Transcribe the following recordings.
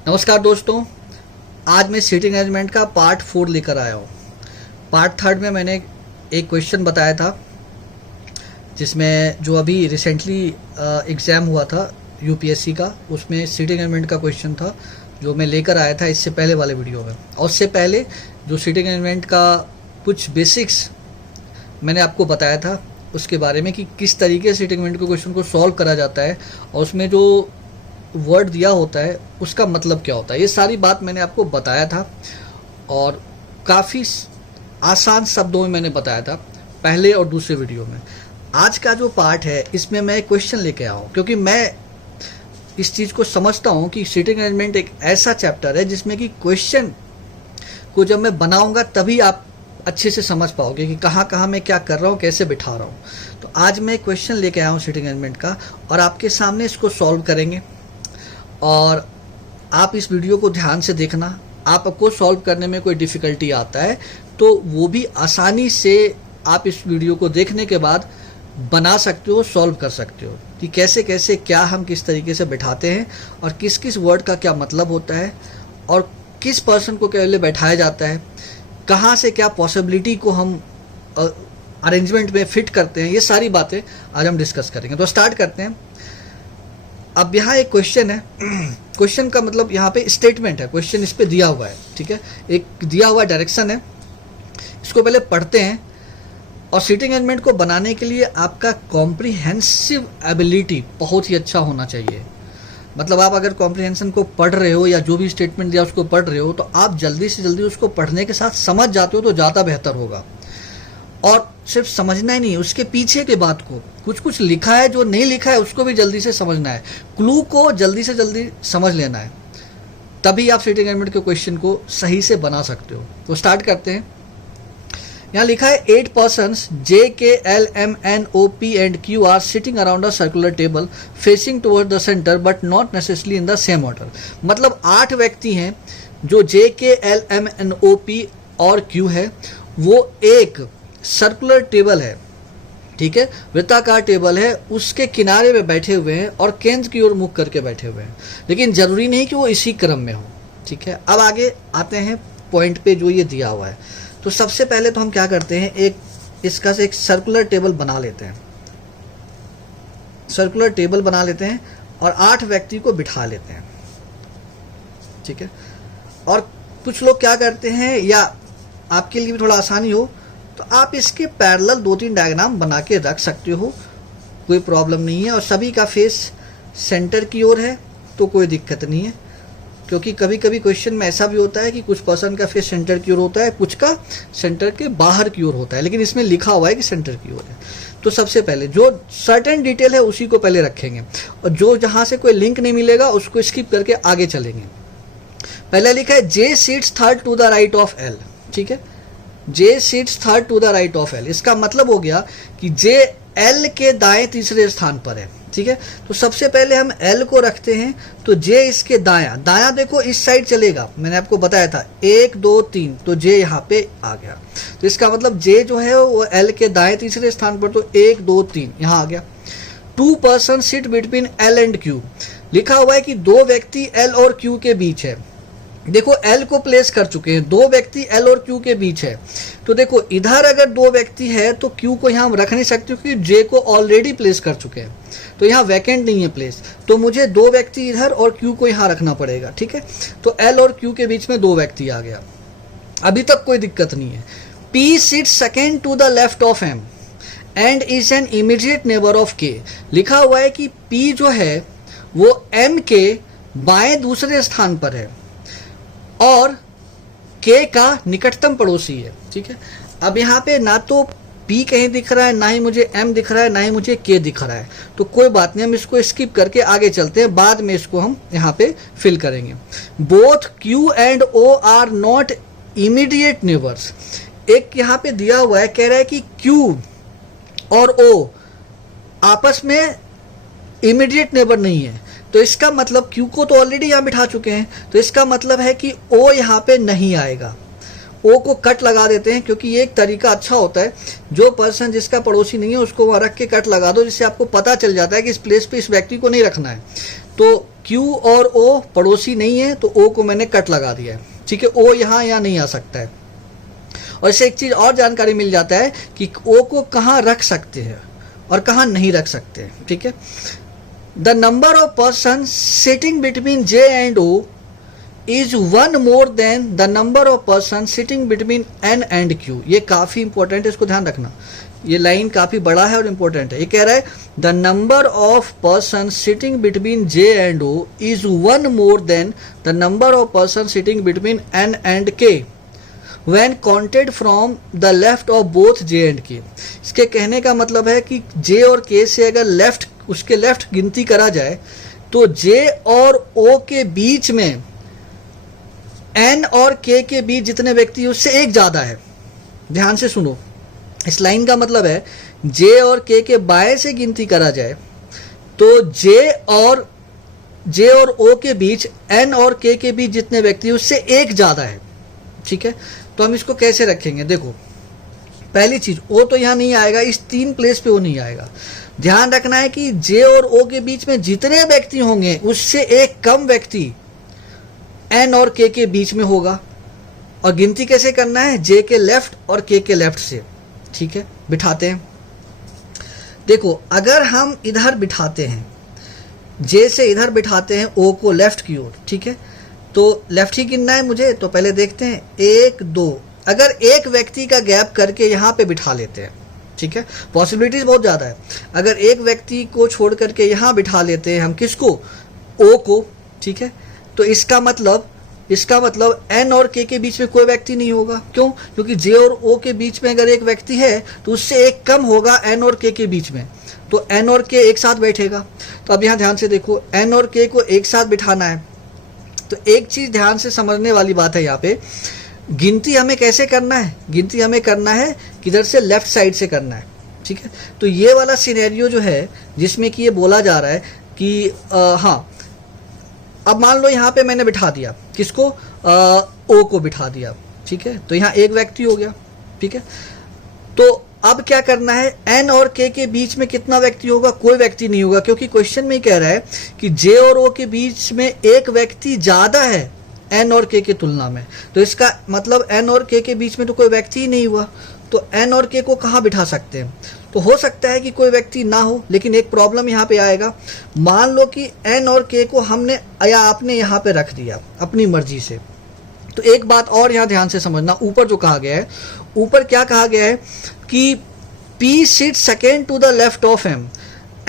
नमस्कार दोस्तों, आज मैं सीटिंग अरेंजमेंट का पार्ट 4 लेकर आया हूँ। पार्ट 3 में मैंने एक क्वेश्चन बताया था जिसमें जो अभी रिसेंटली एग्ज़ाम हुआ था यूपीएससी का, उसमें सीटिंग अरेंजमेंट का क्वेश्चन था जो मैं लेकर आया था इससे पहले वाले वीडियो में। और उससे पहले जो सीटिंग अरेंजमेंट का कुछ बेसिक्स मैंने आपको बताया था उसके बारे में कि किस तरीके से सीटिंग अरेंजमेंट के क्वेश्चन को सॉल्व करा जाता है और उसमें जो वर्ड दिया होता है उसका मतलब क्या होता है, ये सारी बात मैंने आपको बताया था और काफ़ी आसान शब्दों में मैंने बताया था पहले और दूसरे वीडियो में। आज का जो पार्ट है इसमें मैं क्वेश्चन लेके आया हूँ क्योंकि मैं इस चीज़ को समझता हूँ कि सीटिंग अरेंजमेंट एक ऐसा चैप्टर है जिसमें कि क्वेश्चन को जब मैं बनाऊँगा तभी आप अच्छे से समझ पाओगे कि कहाँ कहाँ मैं क्या कर रहा हूँ, कैसे बिठा रहा हूँ। तो आज मैं क्वेश्चन लेके आया हूँ सीटिंग अरेंजमेंट का और आपके सामने इसको सॉल्व करेंगे और आप इस वीडियो को ध्यान से देखना। आपको सॉल्व करने में कोई डिफ़िकल्टी आता है तो वो भी आसानी से आप इस वीडियो को देखने के बाद बना सकते हो, सॉल्व कर सकते हो कि कैसे कैसे क्या हम किस तरीके से बैठाते हैं और किस किस वर्ड का क्या मतलब होता है और किस पर्सन को क्या लिए बैठाया जाता है, कहाँ से क्या पॉसिबिलिटी को हम अरेंजमेंट में फिट करते हैं। ये सारी बातें आज हम डिस्कस करेंगे। तो स्टार्ट करते हैं। अब यहाँ एक क्वेश्चन है, क्वेश्चन का मतलब यहाँ पे स्टेटमेंट है, क्वेश्चन इस पे दिया हुआ है, ठीक है। एक दिया हुआ डायरेक्शन है, इसको पहले पढ़ते हैं। और सीटिंग अरेंजमेंट को बनाने के लिए आपका कॉम्प्रिहेंसिव एबिलिटी बहुत ही अच्छा होना चाहिए। मतलब आप अगर कॉम्प्रिहेंशन को पढ़ रहे हो या जो भी स्टेटमेंट दिया उसको पढ़ रहे हो तो आप जल्दी से जल्दी उसको पढ़ने के साथ समझ जाते हो तो ज़्यादा बेहतर होगा। और सिर्फ समझना ही नहीं, उसके पीछे के बात को कुछ कुछ लिखा है, जो नहीं लिखा है उसको भी जल्दी से समझना है, क्लू को जल्दी से जल्दी समझ लेना है, तभी आप सीटिंग अरेंजमेंट के क्वेश्चन को सही से बना सकते हो। तो स्टार्ट करते हैं। यहाँ लिखा है 8 persons J, K, L, M, N, O, P and Q are sitting around a circular table facing toward the center but not necessarily in the same order। मतलब 8 व्यक्ति हैं जो J, K, L, M, N, O, P और Q है, वो एक circular table है, ठीक है, वृत्ताकार टेबल है, उसके किनारे में बैठे हुए हैं और केंद्र की ओर मुख करके बैठे हुए हैं, लेकिन जरूरी नहीं कि वो इसी क्रम में हो, ठीक है। अब आगे आते हैं पॉइंट पे जो ये दिया हुआ है। तो सबसे पहले तो हम क्या करते हैं, एक इसका से एक सर्कुलर टेबल बना लेते हैं, सर्कुलर टेबल बना लेते हैं और 8 व्यक्ति को बिठा लेते हैं, ठीक है। और कुछ लोग क्या करते हैं, या आपके लिए भी थोड़ा आसानी हो तो आप इसके पैरेलल 2-3 डायग्राम बना के रख सकते हो, कोई प्रॉब्लम नहीं है। और सभी का फेस सेंटर की ओर है तो कोई दिक्कत नहीं है, क्योंकि कभी कभी क्वेश्चन में ऐसा भी होता है कि कुछ पर्सन का फेस सेंटर की ओर होता है, कुछ का सेंटर के बाहर की ओर होता है, लेकिन इसमें लिखा हुआ है कि सेंटर की ओर है। तो सबसे पहले जो सर्टेन डिटेल है उसी को पहले रखेंगे और जो जहाँ से कोई लिंक नहीं मिलेगा उसको स्किप करके आगे चलेंगे। पहले लिखा है J sits third to the right of L, ठीक है, J sits third to the right of L। इसका मतलब हो गया कि J L के दाएं तीसरे स्थान पर है, ठीक है। तो सबसे पहले हम L को रखते हैं तो J इसके दायां, दायां देखो इस साइड चलेगा, मैंने आपको बताया था 1 2 3, तो J यहाँ पे आ गया। तो इसका मतलब J जो है वो L के दाएं तीसरे स्थान पर, तो 1 2 3 यहाँ आ गया। 2 persons sit between L and Q, लिखा हुआ है कि 2 व्यक्ति L और Q के बीच है। देखो L को प्लेस कर चुके हैं, 2 व्यक्ति L और Q के बीच है। तो देखो इधर अगर 2 व्यक्ति है तो Q को यहाँ हम रख नहीं सकते क्योंकि J को ऑलरेडी प्लेस कर चुके हैं, तो यहाँ वैकेंट नहीं है प्लेस, तो मुझे 2 व्यक्ति इधर और Q को यहाँ रखना पड़ेगा, ठीक है। तो L और Q के बीच में 2 व्यक्ति आ गया, अभी तक कोई दिक्कत नहीं है। P sits second to the left of M and is an immediate neighbor of K। लिखा हुआ है कि P जो है वो M के बाएं दूसरे स्थान पर है और K का निकटतम पड़ोसी है, ठीक है। अब यहाँ पे ना तो P कहीं दिख रहा है, ना ही मुझे M दिख रहा है, ना ही मुझे K दिख रहा है, तो कोई बात नहीं, हम इसको स्किप करके आगे चलते हैं, बाद में इसको हम यहाँ पे फिल करेंगे। Both Q and O are not immediate neighbours. एक यहाँ पे दिया हुआ है, कह रहा है कि Q और O आपस में इमीडिएट नेबर नहीं है, तो इसका मतलब Q को तो ऑलरेडी यहाँ बिठा चुके हैं, तो इसका मतलब है कि O यहाँ पे नहीं आएगा। O को कट लगा देते हैं क्योंकि ये एक तरीका अच्छा होता है, जो पर्सन जिसका पड़ोसी नहीं है उसको वहाँ रख के कट लगा दो, जिससे आपको पता चल जाता है कि इस प्लेस पे इस व्यक्ति को नहीं रखना है। तो Q और O पड़ोसी नहीं है तो O को मैंने कट लगा दिया है, ठीक है। O यहाँ नहीं आ सकता है। और इससे एक चीज़ और जानकारी मिल जाता है कि O को कहाँ रख सकते हैं और कहाँ नहीं रख सकते हैं, ठीक है। The number of person sitting between J and O is 1 more than the number of person sitting between N and Q। ये काफ़ी इंपॉर्टेंट है, इसको ध्यान रखना। ये लाइन काफ़ी बड़ा है और इंपॉर्टेंट है। ये कह रहा है the number of person sitting between J and O is 1 more than the number of person sitting between N and K when counted from the left of both J and K। इसके कहने का मतलब है कि J और K से अगर उसके लेफ्ट गिनती करा जाए तो J और O के बीच में N और K के बीच जितने व्यक्ति उससे एक ज़्यादा है। ध्यान से सुनो, इस लाइन का मतलब है J और K के बाएं से गिनती करा जाए तो J और O के बीच N और K के बीच जितने व्यक्ति उससे एक ज़्यादा है, ठीक है। तो हम इसको कैसे रखेंगे, देखो पहली चीज O तो यहाँ नहीं आएगा, इस 3 प्लेस पे O नहीं आएगा। ध्यान रखना है कि J और O के बीच में जितने व्यक्ति होंगे उससे एक कम व्यक्ति N और K के बीच में होगा। और गिनती कैसे करना है, J के लेफ्ट और K के लेफ्ट से, ठीक है। बिठाते हैं, देखो अगर हम इधर बिठाते हैं, J से इधर बिठाते हैं O को लेफ्ट की ओर, ठीक है, तो लेफ्ट ही गिनना है मुझे। तो पहले देखते हैं 1 2, अगर एक व्यक्ति का गैप करके यहाँ पे बिठा लेते हैं, ठीक है, पॉसिबिलिटीज बहुत ज़्यादा है। अगर एक व्यक्ति को छोड़ करके यहाँ बिठा लेते हैं हम, किसको, O को, ठीक है, तो इसका मतलब N और K के बीच में कोई व्यक्ति नहीं होगा। क्यों, क्योंकि J और O के बीच में अगर एक व्यक्ति है तो उससे एक कम होगा N और K के बीच में, तो N और K एक साथ बैठेगा। तो अब यहाँ ध्यान से देखो, N और K को एक साथ बिठाना है। तो एक चीज़ ध्यान से समझने वाली बात है यहाँ पे, गिनती हमें कैसे करना है, गिनती हमें करना है किधर से, लेफ्ट साइड से करना है, ठीक है। तो ये वाला सिनेरियो जो है जिसमें कि ये बोला जा रहा है कि हाँ, अब मान लो यहाँ पे मैंने बिठा दिया किसको, O को बिठा दिया, ठीक है, तो यहाँ एक व्यक्ति हो गया, ठीक है। तो अब क्या करना है, N और K के बीच में कितना व्यक्ति होगा, कोई व्यक्ति नहीं होगा, क्योंकि क्वेश्चन में ही कह रहा है कि J और O के बीच में एक व्यक्ति ज़्यादा है N और K की तुलना में। तो इसका मतलब N और K के बीच में तो कोई व्यक्ति ही नहीं हुआ, तो N और K को कहाँ बिठा सकते हैं। तो हो सकता है कि कोई व्यक्ति ना हो, लेकिन एक प्रॉब्लम यहाँ पे आएगा। मान लो कि N और K को हमने या आपने यहाँ पे रख दिया अपनी मर्जी से, तो एक बात और यहाँ ध्यान से समझना, ऊपर जो कहा गया है, ऊपर क्या कहा गया है कि P seat second to the left of M।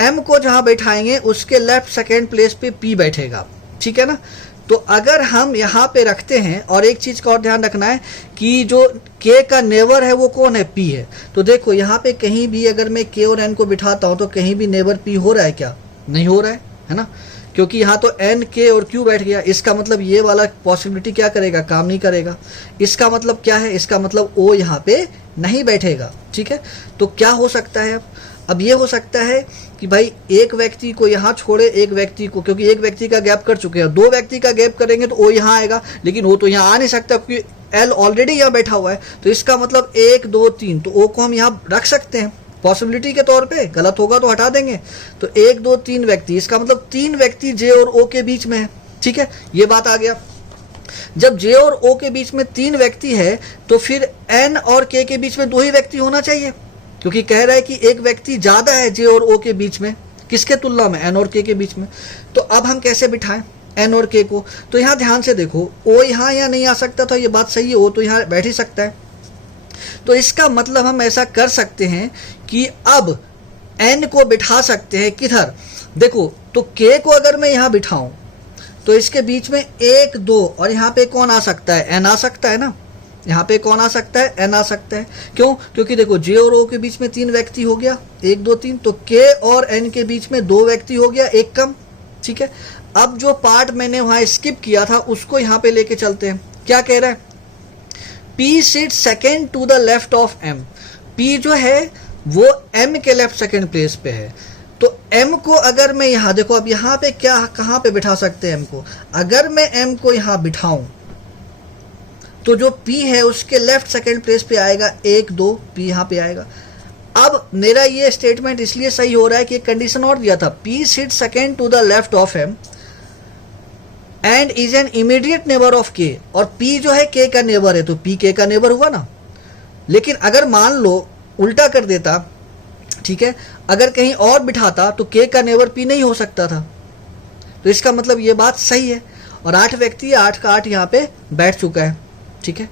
M को जहाँ बैठाएंगे उसके लेफ्ट सेकेंड प्लेस पे P बैठेगा, ठीक है ना। तो अगर हम यहाँ पे रखते हैं, और एक चीज़ का और ध्यान रखना है कि जो K का नेबर है वो कौन है, P है। तो देखो यहाँ पे कहीं भी अगर मैं K और N को बिठाता हूँ तो कहीं भी नेबर P हो रहा है क्या, नहीं हो रहा है ना, क्योंकि यहाँ तो N K और Q बैठ गया। इसका मतलब ये वाला पॉसिबिलिटी क्या करेगा, काम नहीं करेगा। इसका मतलब क्या है, इसका मतलब O यहाँ पे नहीं बैठेगा, ठीक है। तो क्या हो सकता है, अब ये हो सकता है कि भाई एक व्यक्ति को यहाँ छोड़े, एक व्यक्ति को, क्योंकि एक व्यक्ति का गैप कर चुके हैं, 2 व्यक्ति का गैप करेंगे तो O यहाँ आएगा, लेकिन O तो यहाँ आ नहीं सकता क्योंकि L ऑलरेडी यहाँ बैठा हुआ है। तो इसका मतलब 1 2 3, तो O को हम यहाँ रख सकते हैं पॉसिबिलिटी के तौर पे, गलत होगा तो हटा देंगे। तो 1 2 3 व्यक्ति, इसका मतलब 3 व्यक्ति J और O के बीच में है, ठीक है, ये बात आ गया। जब J और O के बीच में 3 व्यक्ति है तो फिर N और K के बीच में 2 ही व्यक्ति होना चाहिए, क्योंकि कह रहा है कि एक व्यक्ति ज़्यादा है J और O के बीच में, किसके तुलना में, N और K के बीच में। तो अब हम कैसे बिठाएं N और K को, तो यहाँ ध्यान से देखो, O यहाँ नहीं आ सकता था, ये बात सही है, O तो यहाँ बैठ ही सकता है। तो इसका मतलब हम ऐसा कर सकते हैं कि अब N को बिठा सकते हैं किधर, देखो तो K को अगर मैं यहाँ बिठाऊं तो इसके बीच में 1 2, और यहाँ पे कौन आ सकता है, N आ सकता है ना, यहाँ पे कौन आ सकता है, N आ सकता है। क्यों, क्योंकि देखो J और O के बीच में 3 व्यक्ति हो गया, 1 2 3, तो K और N के बीच में 2 व्यक्ति हो गया, एक कम, ठीक है। अब जो पार्ट मैंने वहाँ स्किप किया था उसको यहाँ पे लेके चलते हैं। क्या कह रहा है, P seat second to the left of M। P जो है वो M के लेफ्ट सेकेंड प्लेस पे है, तो M को अगर मैं यहाँ, देखो अब यहाँ पे क्या, कहाँ पे बिठा सकते हैं M को, अगर मैं M को यहाँ बिठाऊं तो जो P है उसके लेफ्ट सेकेंड प्लेस पे आएगा 1 2, P यहाँ पे आएगा। अब मेरा ये स्टेटमेंट इसलिए सही हो रहा है कि एक कंडीशन और दिया था, P seat second to the left of M, and is an immediate neighbour of K, और पी जो है के का नेबर है, तो पी के का नेबर हुआ ना। लेकिन अगर मान लो उल्टा कर देता, ठीक है, अगर कहीं और बिठाता तो के का नेबर पी नहीं हो सकता था। तो इसका मतलब ये बात सही है, और 8 व्यक्ति 8 का 8 यहाँ पे बैठ चुका है, ठीक है।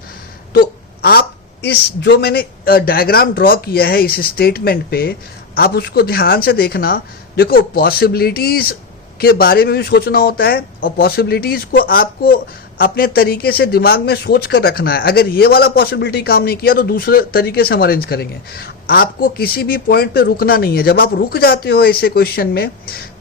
तो आप इस जो मैंने डायग्राम ड्रॉ किया है इस स्टेटमेंट पे, आप उसको ध्यान से देखना। देखो पॉसिबिलिटीज के बारे में भी सोचना होता है, और पॉसिबिलिटीज को आपको अपने तरीके से दिमाग में सोच कर रखना है। अगर ये वाला पॉसिबिलिटी काम नहीं किया तो दूसरे तरीके से हम अरेंज करेंगे। आपको किसी भी पॉइंट पे रुकना नहीं है। जब आप रुक जाते हो ऐसे क्वेश्चन में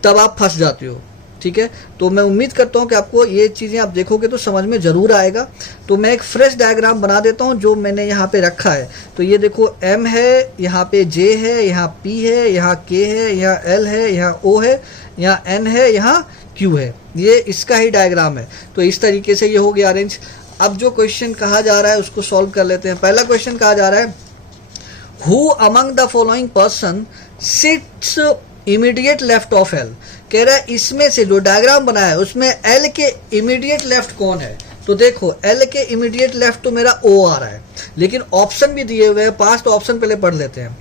तब आप फंस जाते हो, ठीक है। तो मैं उम्मीद करता हूँ कि आपको ये चीज़ें आप देखोगे तो समझ में ज़रूर आएगा। तो मैं एक फ्रेश डायग्राम बना देता हूँ जो मैंने यहाँ पे रखा है। तो ये देखो M है, यहाँ पे J है, यहाँ P है, यहाँ K है, यहाँ L है, यहाँ O है, यहाँ N है, यहाँ Q है। ये इसका ही डायग्राम है। तो इस तरीके से ये हो गया अरेंज। अब जो क्वेश्चन कहा जा रहा है उसको सॉल्व कर लेते हैं। पहला क्वेश्चन कहा जा रहा है, who among the following person sits immediate left of L. कह रहा है इसमें से जो डायग्राम बनाया है उसमें एल के इमीडिएट लेफ्ट कौन है। तो देखो एल के इमीडिएट लेफ्ट तो मेरा ओ आ रहा है, लेकिन ऑप्शन भी दिए हुए हैं 5, तो ऑप्शन पहले पढ़ लेते हैं।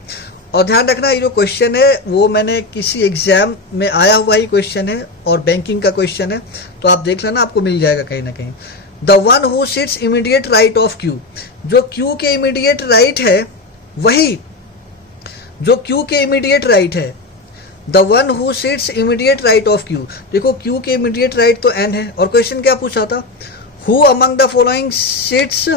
और ध्यान रखना ये जो क्वेश्चन है वो मैंने किसी एग्जाम में आया हुआ ही क्वेश्चन है और बैंकिंग का क्वेश्चन है, तो आप देख लेना, आपको मिल जाएगा कहीं ना कहीं। The one who sits immediate right of Q, जो क्यू के इमीडिएट राइट है वही, जो क्यू के इमीडिएट राइट है, the one who sits immediate right of Q. देखो क्यू के इमीडिएट राइट तो एन है, और क्वेश्चन क्या पूछा था, who among the following sits,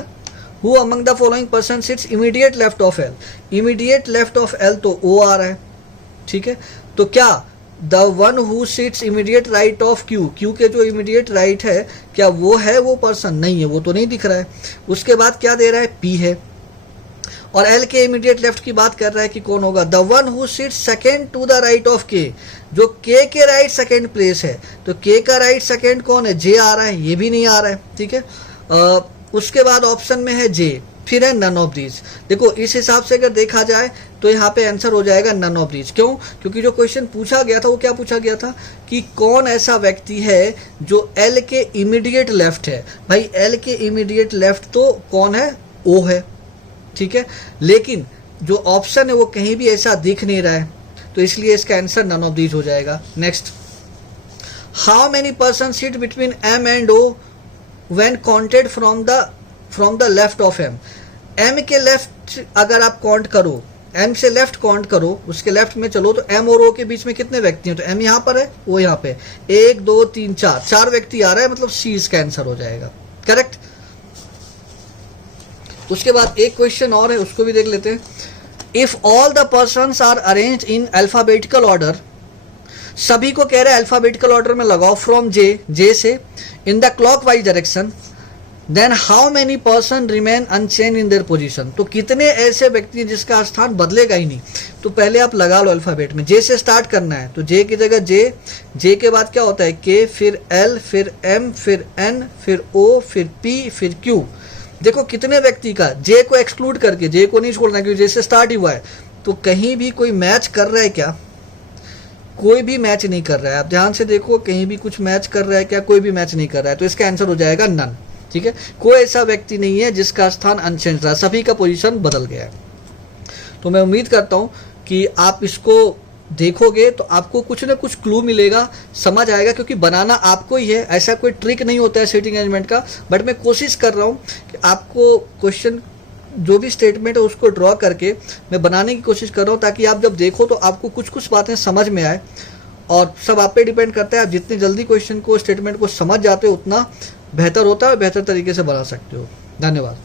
who among the following person sits immediate left of L. Immediate left of L तो O आ रहा है, ठीक है। तो क्या the one who sits immediate right of Q, Q के जो इमीडिएट राइट है क्या वो है वो पर्सन, नहीं है, वो तो नहीं दिख रहा है। उसके बाद क्या दे रहा है, पी है, और एल के इमीडिएट लेफ्ट की बात कर रहा है कि कौन होगा, the one who sits second to the right of K, जो के राइट सेकेंड प्लेस है। तो के का राइट सेकेंड कौन है, जे आ रहा है, ये भी नहीं आ रहा है, ठीक है। उसके बाद ऑप्शन में है जे, फिर है नन ऑफ दीज। देखो इस हिसाब से अगर देखा जाए तो यहाँ पे आंसर हो जाएगा नन ऑफ दीज। क्यों, क्योंकि जो क्वेश्चन पूछा गया था वो क्या पूछा गया था कि कौन ऐसा व्यक्ति है जो एल के इमीडिएट लेफ्ट है। भाई एल के इमीडिएट लेफ्ट तो कौन है, ओ है, ठीक है। लेकिन जो ऑप्शन है वो कहीं भी ऐसा दिख नहीं रहा है, तो इसलिए इसका आंसर नन ऑफ दीज हो जाएगा। Next, how many person sit between M and O when counted from the left of M. M के लेफ्ट अगर आप काउंट करो, एम से लेफ्ट काउंट करो, उसके लेफ्ट में चलो, तो एम और ओ के बीच में कितने व्यक्ति हैं, तो एम यहाँ पर है, ओ यहाँ पे, 1 2 3 4 व्यक्ति आ रहा है, मतलब सी इसका आंसर हो जाएगा, करेक्ट। उसके बाद एक क्वेश्चन और है, उसको भी देख लेते हैं। If all the persons are arranged in alphabetical order, सभी को कह रहा है अल्फाबेटिकल ऑर्डर में लगाओ फ्रॉम जे से in the clockwise direction, then how many person remain unchanged in their position. तो कितने ऐसे व्यक्ति जिसका स्थान बदलेगा ही नहीं। तो पहले आप लगा लो अल्फाबेट में, जे से स्टार्ट करना है, तो जे की जगह जे के बाद क्या होता है, के, फिर एल, फिर एम, फिर एन, फिर ओ, फिर पी, फिर क्यू। देखो कितने व्यक्ति का, जे को एक्सक्लूड करके, जे को नहीं छोड़ना क्योंकि जे से स्टार्ट ही हुआ है। तो कहीं भी कोई मैच कर रहा है क्या, कोई भी मैच नहीं कर रहा है। आप ध्यान से देखो कहीं भी कुछ मैच कर रहा है क्या, कोई भी मैच नहीं कर रहा है, तो इसका आंसर हो जाएगा नन, ठीक है। कोई ऐसा व्यक्ति नहीं है जिसका स्थान अनचेंज रहा, सभी का पोजीशन बदल गया है। तो मैं उम्मीद करता हूं कि आप इसको देखोगे तो आपको कुछ ना कुछ क्लू मिलेगा, समझ आएगा, क्योंकि बनाना आपको ही है, ऐसा कोई ट्रिक नहीं होता है सीटिंग अरेंजमेंट का। बट मैं कोशिश कर रहा हूं कि आपको क्वेश्चन जो भी स्टेटमेंट है उसको ड्रॉ करके मैं बनाने की कोशिश कर रहा हूं, ताकि आप जब देखो तो आपको कुछ कुछ बातें समझ में आए। और सब आप पे डिपेंड करता है, आप जितनी जल्दी क्वेश्चन को, स्टेटमेंट को समझ जाते हो उतना बेहतर होता है, बेहतर तरीके से बना सकते हो। धन्यवाद।